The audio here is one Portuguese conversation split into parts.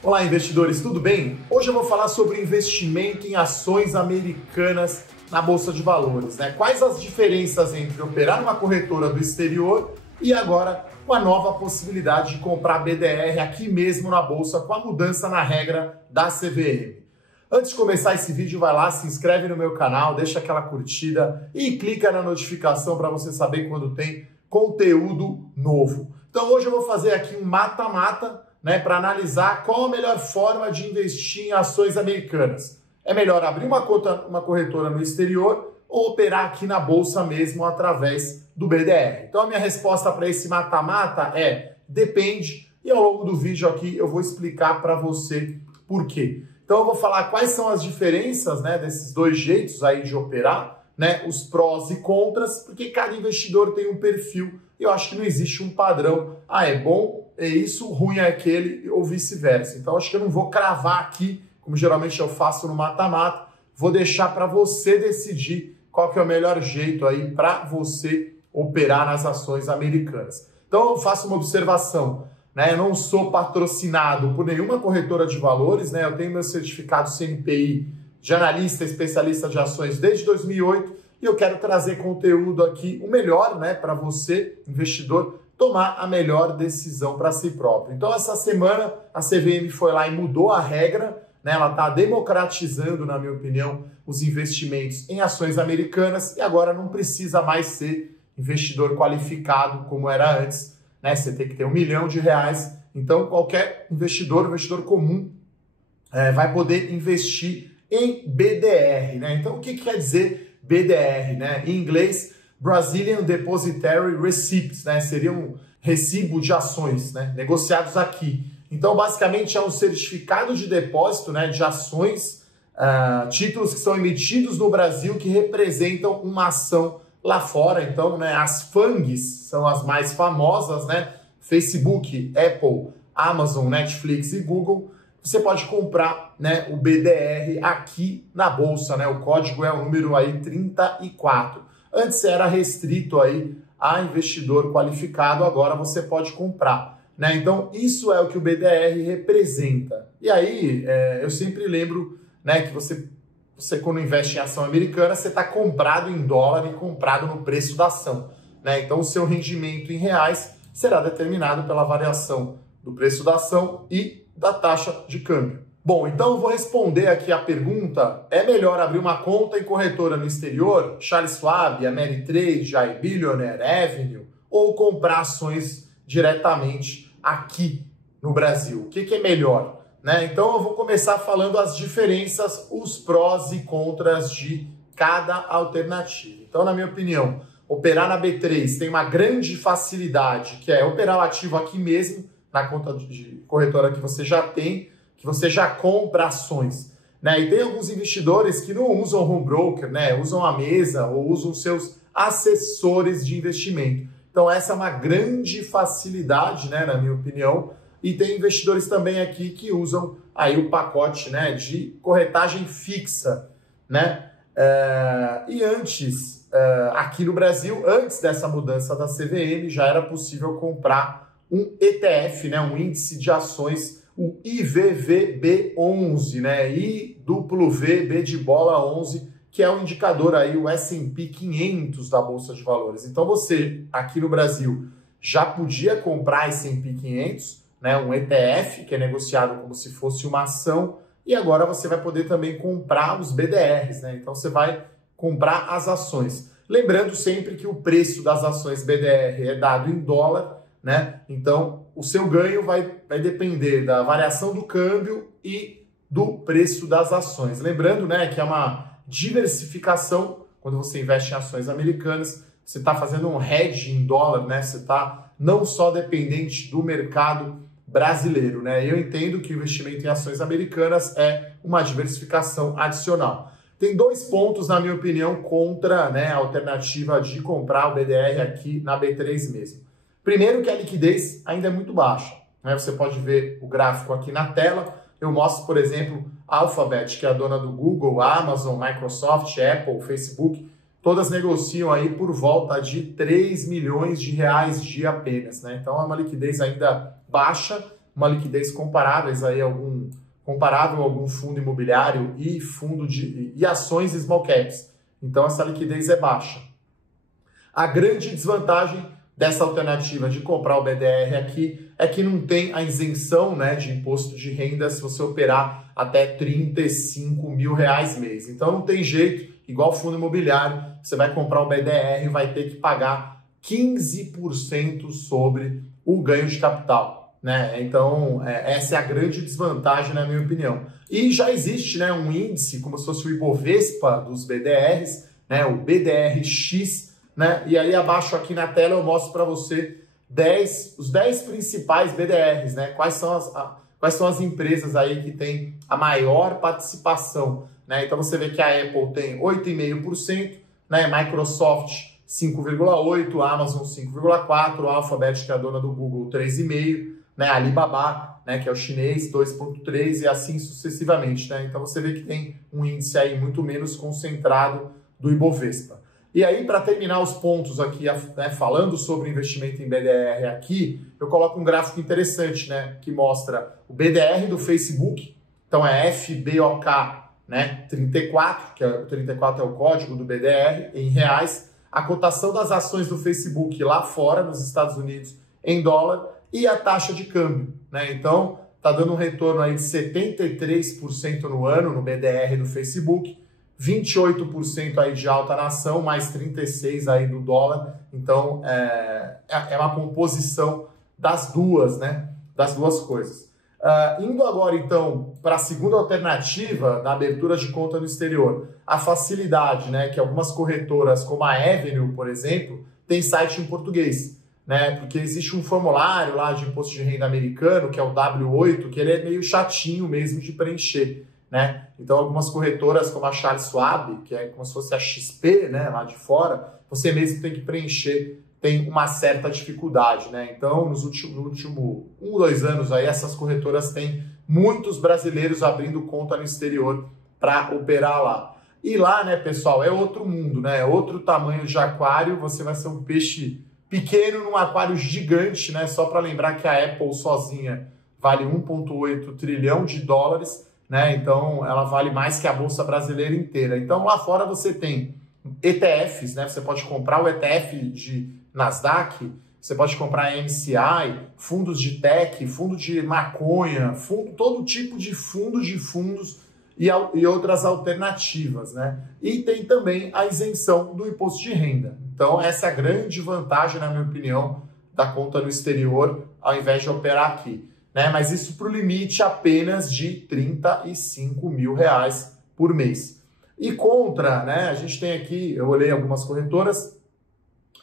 Olá, investidores, tudo bem? Hoje eu vou falar sobre investimento em ações americanas na Bolsa de Valores, né? Quais as diferenças entre operar numa corretora do exterior e agora com a nova possibilidade de comprar BDR aqui mesmo na Bolsa com a mudança na regra da CVM. Antes de começar esse vídeo, vai lá, se inscreve no meu canal, deixa aquela curtida e clica na notificação para você saber quando tem conteúdo novo. Então hoje eu vou fazer aqui um mata-mata, né, para analisar qual a melhor forma de investir em ações americanas. É melhor abrir uma corretora no exterior ou operar aqui na Bolsa mesmo através do BDR? Então a minha resposta para esse mata-mata é depende, e ao longo do vídeo aqui eu vou explicar para você por quê. Então eu vou falar quais são as diferenças, né, desses dois jeitos aí de operar, né, os prós e contras, porque cada investidor tem um perfil e eu acho que não existe um padrão, é bom, é isso, ruim é aquele ou vice-versa. Então acho que eu não vou cravar aqui, como geralmente eu faço no mata-mata, vou deixar para você decidir qual que é o melhor jeito aí para você operar nas ações americanas. Então eu faço uma observação, né? Eu não sou patrocinado por nenhuma corretora de valores, né? Eu tenho meu certificado CNPI de analista especialista de ações desde 2008 e eu quero trazer conteúdo aqui, o melhor, né, para você, investidor, tomar a melhor decisão para si próprio. Então essa semana a CVM foi lá e mudou a regra, né? Ela está democratizando, na minha opinião, os investimentos em ações americanas e agora não precisa mais ser investidor qualificado como era antes, né? Você tem que ter R$1 milhão. Então qualquer investidor comum vai poder investir em BDR, né? Então o que quer dizer BDR, né? Em inglês, Brazilian Depositary Receipts, né? Seria um recibo de ações, né, negociados aqui. Então, basicamente, é um certificado de depósito, né, de ações, títulos que são emitidos no Brasil que representam uma ação lá fora. Então, né, as FANGs são as mais famosas, né? Facebook, Apple, Amazon, Netflix e Google. Você pode comprar, né, o BDR aqui na Bolsa, né? O código é o número aí 34. Antes era restrito aí a investidor qualificado, agora você pode comprar, né? Então isso é o que o BDR representa. E aí eu sempre lembro, né, que você quando investe em ação americana, você está comprado em dólar e comprado no preço da ação, né? Então o seu rendimento em reais será determinado pela variação do preço da ação e da taxa de câmbio. Bom, então eu vou responder aqui a pergunta: é melhor abrir uma conta em corretora no exterior, Charles Schwab, Ameritrade, iBillionaire, Avenue, ou comprar ações diretamente aqui no Brasil? O que é melhor, né? Então eu vou começar falando as diferenças, os prós e contras de cada alternativa. Então, na minha opinião, operar na B3 tem uma grande facilidade, que é operar o ativo aqui mesmo, na conta de corretora que você já tem, que você já compra ações, né? E tem alguns investidores que não usam home broker, né? Usam a mesa ou usam seus assessores de investimento. Então essa é uma grande facilidade, né, na minha opinião. E tem investidores também aqui que usam aí o pacote, né, de corretagem fixa, né? E antes, aqui no Brasil, antes dessa mudança da CVM, já era possível comprar um ETF, né, um índice de ações, o IVVB11, né, IWV de bola 11, que é um indicador aí, o S&P 500 da Bolsa de Valores. Então você, aqui no Brasil, já podia comprar S&P 500, né, um ETF, que é negociado como se fosse uma ação, e agora você vai poder também comprar os BDRs, né, então você vai comprar as ações. Lembrando sempre que o preço das ações BDR é dado em dólar, né? Então, o seu ganho vai depender da variação do câmbio e do preço das ações. Lembrando, né, que é uma diversificação. Quando você investe em ações americanas, você está fazendo um hedge em dólar, né? Você está não só dependente do mercado brasileiro, né? Eu entendo que o investimento em ações americanas é uma diversificação adicional. Tem dois pontos, na minha opinião, contra, né, a alternativa de comprar o BDR aqui na B3 mesmo. Primeiro que a liquidez ainda é muito baixa, né? Você pode ver o gráfico aqui na tela. Eu mostro, por exemplo, a Alphabet, que é a dona do Google, Amazon, Microsoft, Apple, Facebook, todas negociam aí por volta de R$3 milhões dia apenas, né? Então é uma liquidez ainda baixa, uma liquidez comparáveis aí comparável a algum fundo imobiliário e e ações small caps. Então essa liquidez é baixa. A grande desvantagem dessa alternativa de comprar o BDR aqui é que não tem a isenção, né, de imposto de renda se você operar até R$35 mil mês. Então não tem jeito, igual fundo imobiliário, você vai comprar o BDR e vai ter que pagar 15% sobre o ganho de capital, né? Então essa é a grande desvantagem, na minha opinião. E já existe, né, um índice, como se fosse o Ibovespa dos BDRs, né, o BDRX, né? E aí abaixo aqui na tela eu mostro para você os 10 principais BDRs, né? Quais são as empresas aí que têm a maior participação, né? Então você vê que a Apple tem 8,5%, né? Microsoft 5,8%, Amazon 5,4%, Alphabet, que é a dona do Google, 3,5%, né? Alibaba, né, que é o chinês, 2,3%, e assim sucessivamente, né? Então você vê que tem um índice aí muito menos concentrado do Ibovespa. E aí, para terminar os pontos aqui, né, falando sobre investimento em BDR aqui, eu coloco um gráfico interessante, né, que mostra o BDR do Facebook, então é FBOK, né, 34, que o 34 é o código do BDR, em reais, a cotação das ações do Facebook lá fora, nos Estados Unidos, em dólar, e a taxa de câmbio, né? Então, tá dando um retorno aí de 73% no ano no BDR do Facebook, 28% aí de alta na ação, mais 36% aí do dólar. Então, é uma composição das duas, né? Das duas coisas. Indo agora, então, para a segunda alternativa da abertura de conta no exterior, a facilidade, né? Que algumas corretoras, como a Avenue, por exemplo, tem site em português, né? Porque existe um formulário lá de imposto de renda americano, que é o W8, que ele é meio chatinho mesmo de preencher, né? Então, algumas corretoras, como a Charles Schwab, que é como se fosse a XP, né, lá de fora, você mesmo tem que preencher, tem uma certa dificuldade, né? Então, no último 1 ou 2 anos aí, essas corretoras têm muitos brasileiros abrindo conta no exterior para operar lá. E lá, né, pessoal, é outro mundo, né? É outro tamanho de aquário, você vai ser um peixe pequeno num aquário gigante, né? Só para lembrar que a Apple sozinha vale 1,8 trilhão de dólares, né? Então, ela vale mais que a Bolsa Brasileira inteira. Então, lá fora você tem ETFs, né? Você pode comprar o ETF de Nasdaq, você pode comprar MSCI, fundos de tech, fundo de maconha, todo tipo de fundos e outras alternativas, né? E tem também a isenção do imposto de renda. Então, essa é a grande vantagem, na minha opinião, da conta no exterior, ao invés de operar aqui, né? Mas isso para o limite apenas de R$35 mil por mês. E contra, né? A gente tem aqui, eu olhei algumas corretoras,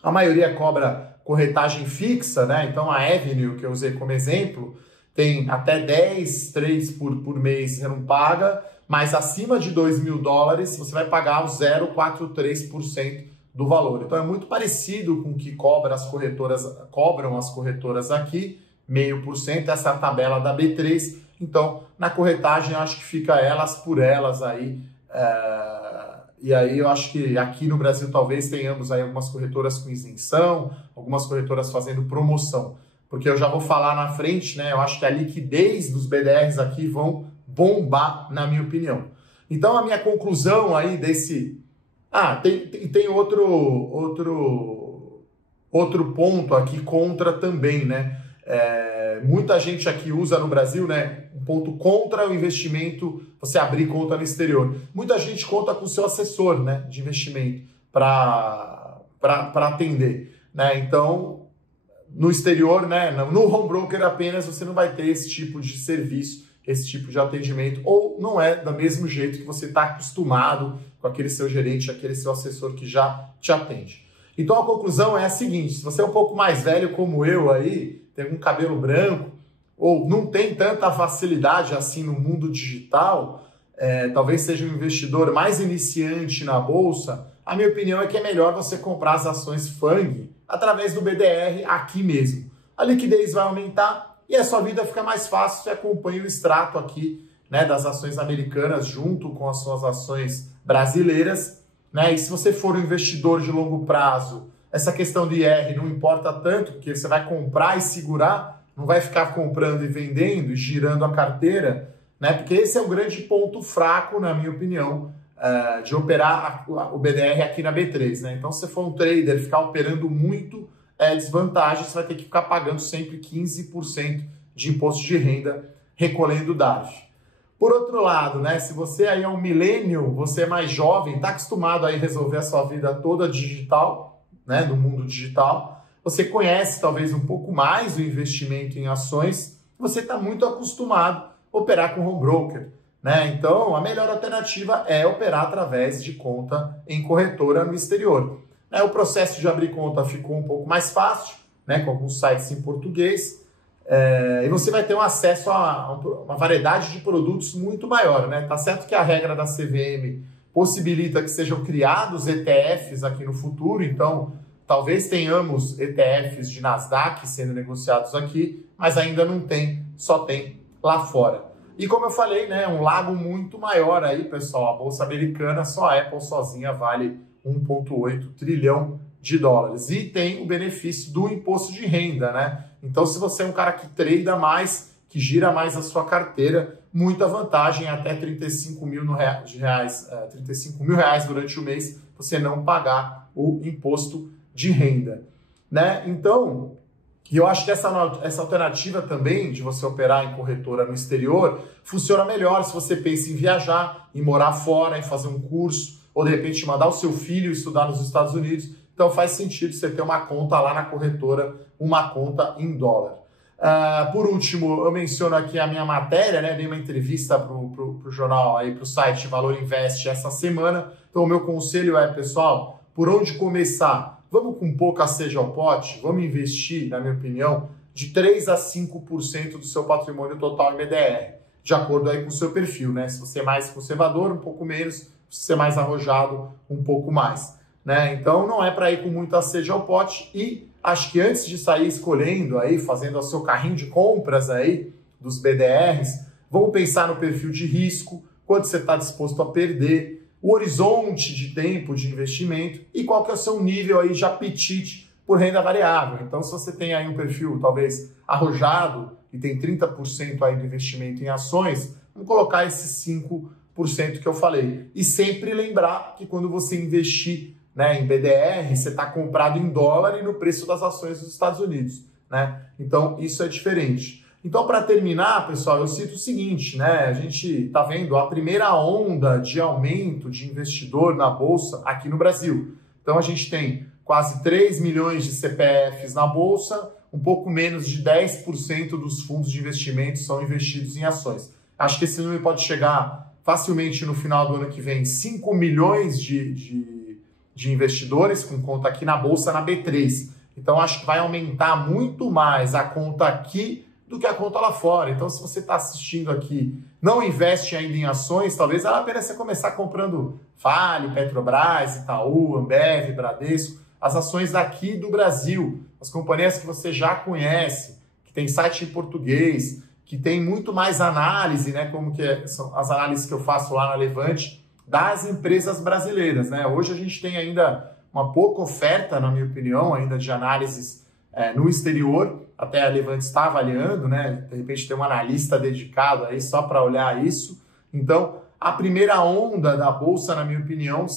a maioria cobra corretagem fixa, né? Então a Avenue, que eu usei como exemplo, tem até 10 trades por mês, você não paga, mas acima de $2 mil você vai pagar o 0,43% do valor. Então é muito parecido com o que cobram as corretoras aqui, 0,5%, essa é a tabela da B3. Então, na corretagem, eu acho que fica elas por elas aí. E aí eu acho que aqui no Brasil talvez tenhamos aí algumas corretoras com isenção, algumas corretoras fazendo promoção. Porque eu já vou falar na frente, né? Eu acho que a liquidez dos BDRs aqui vão bombar, na minha opinião. Então, a minha conclusão aí desse... tem outro ponto aqui contra também, né? Muita gente aqui usa no Brasil, né, um ponto contra o investimento, você abrir conta no exterior. Muita gente conta com o seu assessor, né, de investimento para atender, né? Então, no exterior, né, no home broker apenas, você não vai ter esse tipo de serviço, esse tipo de atendimento, ou não é do mesmo jeito que você está acostumado com aquele seu gerente, aquele seu assessor que já te atende. Então, a conclusão é a seguinte: se você é um pouco mais velho como eu aí, tem um cabelo branco, ou não tem tanta facilidade assim no mundo digital, talvez seja um investidor mais iniciante na Bolsa, a minha opinião é que é melhor você comprar as ações FANG através do BDR aqui mesmo. A liquidez vai aumentar e a sua vida fica mais fácil, você acompanha o extrato aqui, né, das ações americanas junto com as suas ações brasileiras, né? E se você for um investidor de longo prazo, essa questão do IR não importa tanto, porque você vai comprar e segurar, não vai ficar comprando e vendendo e girando a carteira, né? Porque esse é o grande ponto fraco, na minha opinião, de operar o BDR aqui na B3, né? Então, se você for um trader, ficar operando muito desvantagem, você vai ter que ficar pagando sempre 15% de imposto de renda recolhendo o DARF. Por outro lado, né, se você aí é um millennial, você é mais jovem, está acostumado aí a resolver a sua vida toda digital, né, do mundo digital, você conhece talvez um pouco mais o investimento em ações, você está muito acostumado a operar com home broker, né? Então, a melhor alternativa é operar através de conta em corretora no exterior. O processo de abrir conta ficou um pouco mais fácil, né, com alguns sites em português, e você vai ter um acesso a uma variedade de produtos muito maior, né? Tá certo que a regra da CVM possibilita que sejam criados ETFs aqui no futuro, então talvez tenhamos ETFs de Nasdaq sendo negociados aqui, mas ainda não tem, só tem lá fora. E como eu falei, né, um lago muito maior aí, pessoal, a Bolsa Americana, só a Apple sozinha vale 1,8 trilhão de dólares. E tem o benefício do imposto de renda, né? Então, se você é um cara que trada mais, que gira mais a sua carteira, muita vantagem, até 35 mil reais durante o mês, você não pagar o imposto de renda, né? Então, eu acho que essa alternativa também de você operar em corretora no exterior funciona melhor se você pensa em viajar, em morar fora, em fazer um curso, ou de repente mandar o seu filho estudar nos Estados Unidos. Então faz sentido você ter uma conta lá na corretora, uma conta em dólar. Por último, eu menciono aqui a minha matéria, né? Dei uma entrevista para o jornal, para o site Valor Invest essa semana. Então o meu conselho é, pessoal, por onde começar? Vamos com pouca seja ao pote, vamos investir, na minha opinião, de 3 a 5% do seu patrimônio total em BDR, de acordo aí com o seu perfil, né? Se você é mais conservador, um pouco menos, se você é mais arrojado, um pouco mais, né? Então não é para ir com muita sede ao pote, e acho que antes de sair escolhendo aí, fazendo o seu carrinho de compras aí dos BDRs, vamos pensar no perfil de risco, quanto você está disposto a perder, o horizonte de tempo de investimento e qual que é o seu nível aí de apetite por renda variável. Então, se você tem aí um perfil talvez arrojado e tem 30% aí do investimento em ações, vamos colocar esses 5% que eu falei. E sempre lembrar que quando você investir, né, em BDR, você está comprado em dólar e no preço das ações dos Estados Unidos, né? Então, isso é diferente. Então, para terminar, pessoal, eu cito o seguinte, né? A gente está vendo a primeira onda de aumento de investidor na Bolsa aqui no Brasil. Então, a gente tem quase 3 milhões de CPFs na Bolsa, um pouco menos de 10% dos fundos de investimento são investidos em ações. Acho que esse número pode chegar facilmente no final do ano que vem, 5 milhões de investidores com conta aqui na Bolsa, na B3. Então, acho que vai aumentar muito mais a conta aqui do que a conta lá fora. Então, se você está assistindo aqui, não investe ainda em ações, talvez vale a pena você começar comprando Vale, Petrobras, Itaú, Ambev, Bradesco, as ações daqui do Brasil, as companhias que você já conhece, que tem site em português, que tem muito mais análise, né, como que são as análises que eu faço lá na Levante, das empresas brasileiras, né? Hoje a gente tem ainda uma pouca oferta, na minha opinião, ainda de análises no exterior, até a Levante está avaliando, né? De repente tem um analista dedicado aí só para olhar isso. Então, a primeira onda da Bolsa, na minha opinião,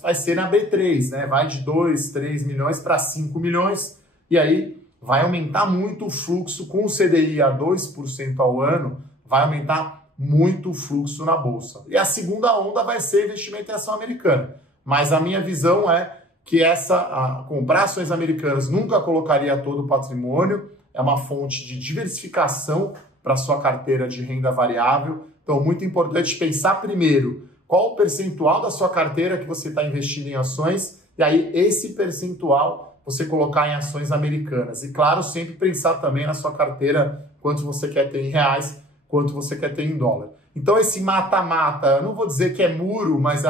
vai ser na B3, né? Vai de 2, 3 milhões para 5 milhões, e aí vai aumentar muito o fluxo com o CDI a 2% ao ano, vai aumentar muito o fluxo na Bolsa. E a segunda onda vai ser investimento em ação americana. Mas a minha visão é que comprar ações americanas nunca colocaria todo o patrimônio, é uma fonte de diversificação para a sua carteira de renda variável. Então, muito importante pensar primeiro qual o percentual da sua carteira que você está investindo em ações, e aí esse percentual você colocar em ações americanas. E claro, sempre pensar também na sua carteira quanto você quer ter em reais, quanto você quer ter em dólar. Então, esse mata-mata, eu não vou dizer que é muro, mas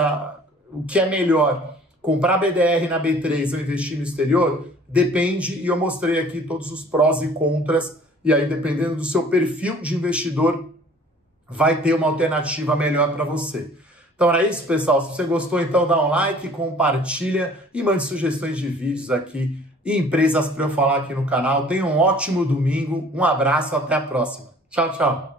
o que é melhor? Comprar BDR na B3 ou investir no exterior? Depende, e eu mostrei aqui todos os prós e contras, e aí dependendo do seu perfil de investidor, vai ter uma alternativa melhor para você. Então era isso, pessoal. Se você gostou, então dá um like, compartilha e mande sugestões de vídeos aqui e empresas para eu falar aqui no canal. Tenham um ótimo domingo, um abraço, até a próxima. Tchau, tchau.